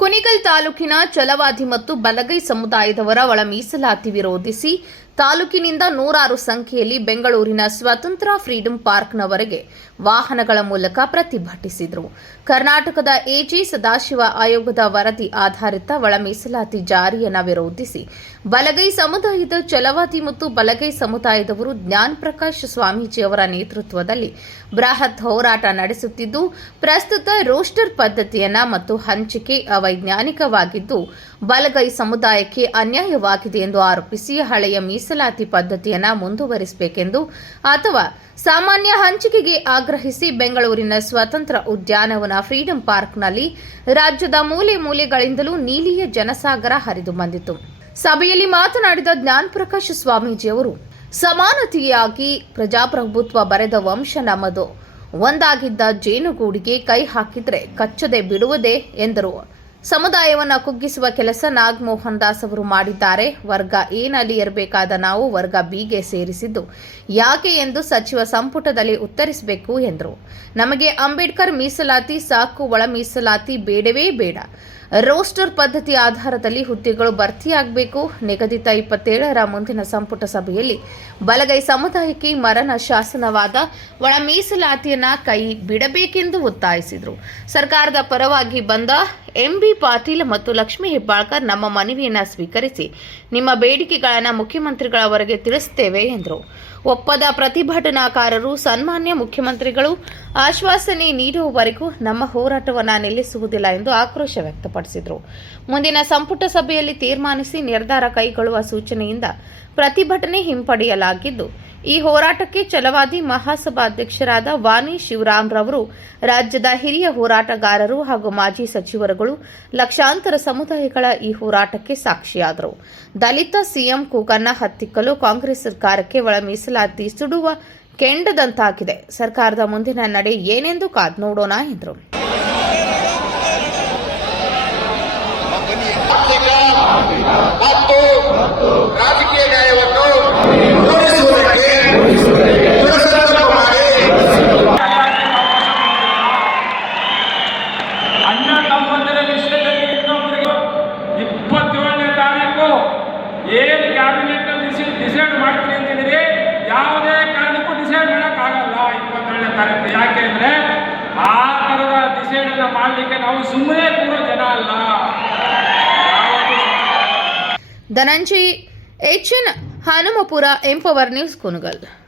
ಕುಣಿಗಲ್ ತಾಲೂಕಿನ ಛಲವಾದಿ ಮತ್ತು ಬಲಗೈ ಸಮುದಾಯದವರ ಒಳ ಮೀಸಲಾತಿ ವಿರೋಧಿಸಿ ತಾಲೂಕಿನಿಂದ ನೂರಾರು ಸಂಖ್ಯೆಯಲ್ಲಿ ಬೆಂಗಳೂರಿನ ಸ್ವತಂತ್ರ ಫ್ರೀಡಂ ಪಾರ್ಕ್ನವರೆಗೆ ವಾಹನಗಳ ಮೂಲಕ ಪ್ರತಿಭಟಿಸಿದರು. ಕರ್ನಾಟಕದ ಎಜಿ ಸದಾಶಿವ ಆಯೋಗದ ವರದಿ ಆಧಾರಿತ ಒಳ ಮೀಸಲಾತಿ ಜಾರಿಯನ್ನು ವಿರೋಧಿಸಿ ಬಲಗೈ ಸಮುದಾಯದ ಛಲವಾದಿ ಮತ್ತು ಬಲಗೈ ಸಮುದಾಯದವರು ಜ್ಞಾನಪ್ರಕಾಶ್ ಸ್ವಾಮೀಜಿ ಅವರ ನೇತೃತ್ವದಲ್ಲಿ ಬೃಹತ್ ಹೋರಾಟ ನಡೆಸುತ್ತಿದ್ದು, ಪ್ರಸ್ತುತ ರೋಸ್ಟರ್ ಪದ್ಧತಿಯನ್ನ ಮತ್ತು ಹಂಚಿಕೆ ಅವೈಜ್ಞಾನಿಕವಾಗಿದ್ದು ಬಲಗೈ ಸಮುದಾಯಕ್ಕೆ ಅನ್ಯಾಯವಾಗಿದೆ ಎಂದು ಆರೋಪಿಸಿ ಹಳೆಯ ಮೀಸಲಾತಿ ಪದ್ಧತಿಯನ್ನು ಮುಂದುವರಿಸಬೇಕೆಂದು ಅಥವಾ ಸಾಮಾನ್ಯ ಹಂಚಿಕೆಗೆ ಆಗ್ರಹಿಸಿ ಬೆಂಗಳೂರಿನ ಸ್ವತಂತ್ರ ಉದ್ಯಾನವನ ಫ್ರೀಡಂ ಪಾರ್ಕ್ನಲ್ಲಿ ರಾಜ್ಯದ ಮೂಲೆ ಮೂಲೆಗಳಿಂದಲೂ ನೀಲಿಯ ಜನಸಾಗರ ಹರಿದು ಬಂದಿತು. ಸಭೆಯಲ್ಲಿ ಮಾತನಾಡಿದ ಜ್ಞಾನಪ್ರಕಾಶ್ ಸ್ವಾಮೀಜಿ ಅವರು, ಸಮಾನತೆಯಾಗಿ ಪ್ರಜಾಪ್ರಭುತ್ವ ಬರೆದ ವಂಶ ನಮ್ಮದು. ಒಂದಾಗಿದ್ದ ಜೇನುಗೂಡಿಗೆ ಕೈ ಹಾಕಿದ್ರೆ ಕಚ್ಚದೆ ಬಿಡುವುದೇ ಎಂದರು. ಸಮುದಾಯವನ್ನು ಕುಗ್ಗಿಸುವ ಕೆಲಸ ನಾಗಮೋಹನ್ ದಾಸ್ ಅವರು ಮಾಡಿದ್ದಾರೆ. ವರ್ಗ ಎನಲ್ಲಿ ಇರಬೇಕಾದ ನಾವು ವರ್ಗ ಬಿಗೆ ಸೇರಿಸಿದ್ದು ಯಾಕೆ ಎಂದು ಸಚಿವ ಸಂಪುಟದಲ್ಲಿ ಉತ್ತರಿಸಬೇಕು ಎಂದರು. ನಮಗೆ ಅಂಬೇಡ್ಕರ್ ಮೀಸಲಾತಿ ಸಾಕು, ಒಳ ಮೀಸಲಾತಿ ಬೇಡವೇ ಬೇಡ. ರೋಸ್ಟರ್ ಪದ್ಧತಿ ಆಧಾರದಲ್ಲಿ ಹುದ್ದೆಗಳು ಭರ್ತಿಯಾಗಬೇಕು. ನಿಗದಿತ 27ರ ಮುಂದಿನ ಸಂಪುಟ ಸಭೆಯಲ್ಲಿ ಬಲಗೈ ಸಮುದಾಯಕ್ಕೆ ಮರಣ ಶಾಸನವಾದ ಒಳ ಮೀಸಲಾತಿಯನ್ನ ಕೈ ಬಿಡಬೇಕೆಂದು ಒತ್ತಾಯಿಸಿದರು. ಸರ್ಕಾರದ ಪರವಾಗಿ ಬಂದ ಎಂಬಿ ಪಾಟೀಲ್ ಮತ್ತು ಲಕ್ಷ್ಮೀ ಹೆಬ್ಬಾಳ್ಕರ್ ನಮ್ಮ ಮನವಿಯನ್ನು ಸ್ವೀಕರಿಸಿ ನಿಮ್ಮ ಬೇಡಿಕೆಗಳನ್ನು ಮುಖ್ಯಮಂತ್ರಿಗಳವರೆಗೆ ತಿಳಿಸುತ್ತೇವೆ ಎಂದರು. ಒಪ್ಪದ ಪ್ರತಿಭಟನಾಕಾರರು ಸನ್ಮಾನ್ಯ ಮುಖ್ಯಮಂತ್ರಿಗಳು ಆಶ್ವಾಸನೆ ನೀಡುವವರೆಗೂ ನಮ್ಮ ಹೋರಾಟವನ್ನು ನಿಲ್ಲಿಸುವುದಿಲ್ಲ ಎಂದು ಆಕ್ರೋಶ ವ್ಯಕ್ತಪಡಿಸಿದರು. ಮುಂದಿನ ಸಂಪುಟ ಸಭೆಯಲ್ಲಿ ತೀರ್ಮಾನಿಸಿ ನಿರ್ಧಾರ ಕೈಗೊಳ್ಳುವ ಸೂಚನೆಯಿಂದ ಪ್ರತಿಭಟನೆ ಹಿಂಪಡೆಯಲಾಗಿದ್ದು, ಈ ಹೋರಾಟಕ್ಕೆ ಛಲವಾದಿ ಮಹಾಸಭಾಧ್ಯಕ್ಷರಾದ ವಾನಿ ಶಿವರಾಮ್ ರವರು, ರಾಜ್ಯದ ಹಿರಿಯ ಹೋರಾಟಗಾರರು ಹಾಗೂ ಮಾಜಿ ಸಚಿವರುಗಳು ಲಕ್ಷಾಂತರ ಸಮುದಾಯಗಳ ಈ ಹೋರಾಟಕ್ಕೆ ಸಾಕ್ಷಿಯಾದರು. ದಲಿತ ಸಿಎಂ ಕೂಗನ್ನ ಹತ್ತಿಕ್ಕಲು ಕಾಂಗ್ರೆಸ್ ಸರ್ಕಾರಕ್ಕೆ ಒಳ ಮೀಸಲಾತಿ ಸುಡುವ ಕೆಂಡದಂತಾಗಿದೆ. ಸರ್ಕಾರದ ಮುಂದಿನ ನಡೆ ಏನೆಂದು ಕಾದು ನೋಡೋಣ ಎಂದರು. ರಾಜಕೀಯ ನ್ಯಾಯವನ್ನು ಅಣ್ಣ ತಮ್ಮಂದಿರ ವಿಷಯದಲ್ಲಿ ಇನ್ನೊಬ್ಬರಿಗೂ 27ನೇ ತಾರೀಕು ಏನು ಕ್ಯಾಬಿನೆಟ್ ಡಿಸೈಡ್ ಮಾಡ್ತೀನಿ ಅಂತಿದ್ದೀರಿ, ಯಾವುದೇ ಕಾರಣಕ್ಕೂ ಡಿಸೈಡ್ ಮಾಡೋಕ್ಕಾಗಲ್ಲ 27ನೇ ತಾರೀಕು. ಯಾಕೆಂದ್ರೆ ಆ ಥರದ ಡಿಸೈಡ್ ಅನ್ನ ಮಾಡಲಿಕ್ಕೆ ನಾವು ಸುಮ್ಮನೆ ಕೂರೋ ಜನ ಅಲ್ಲ. Dhananjay HN Hanumapura, Empower News, Kunigal.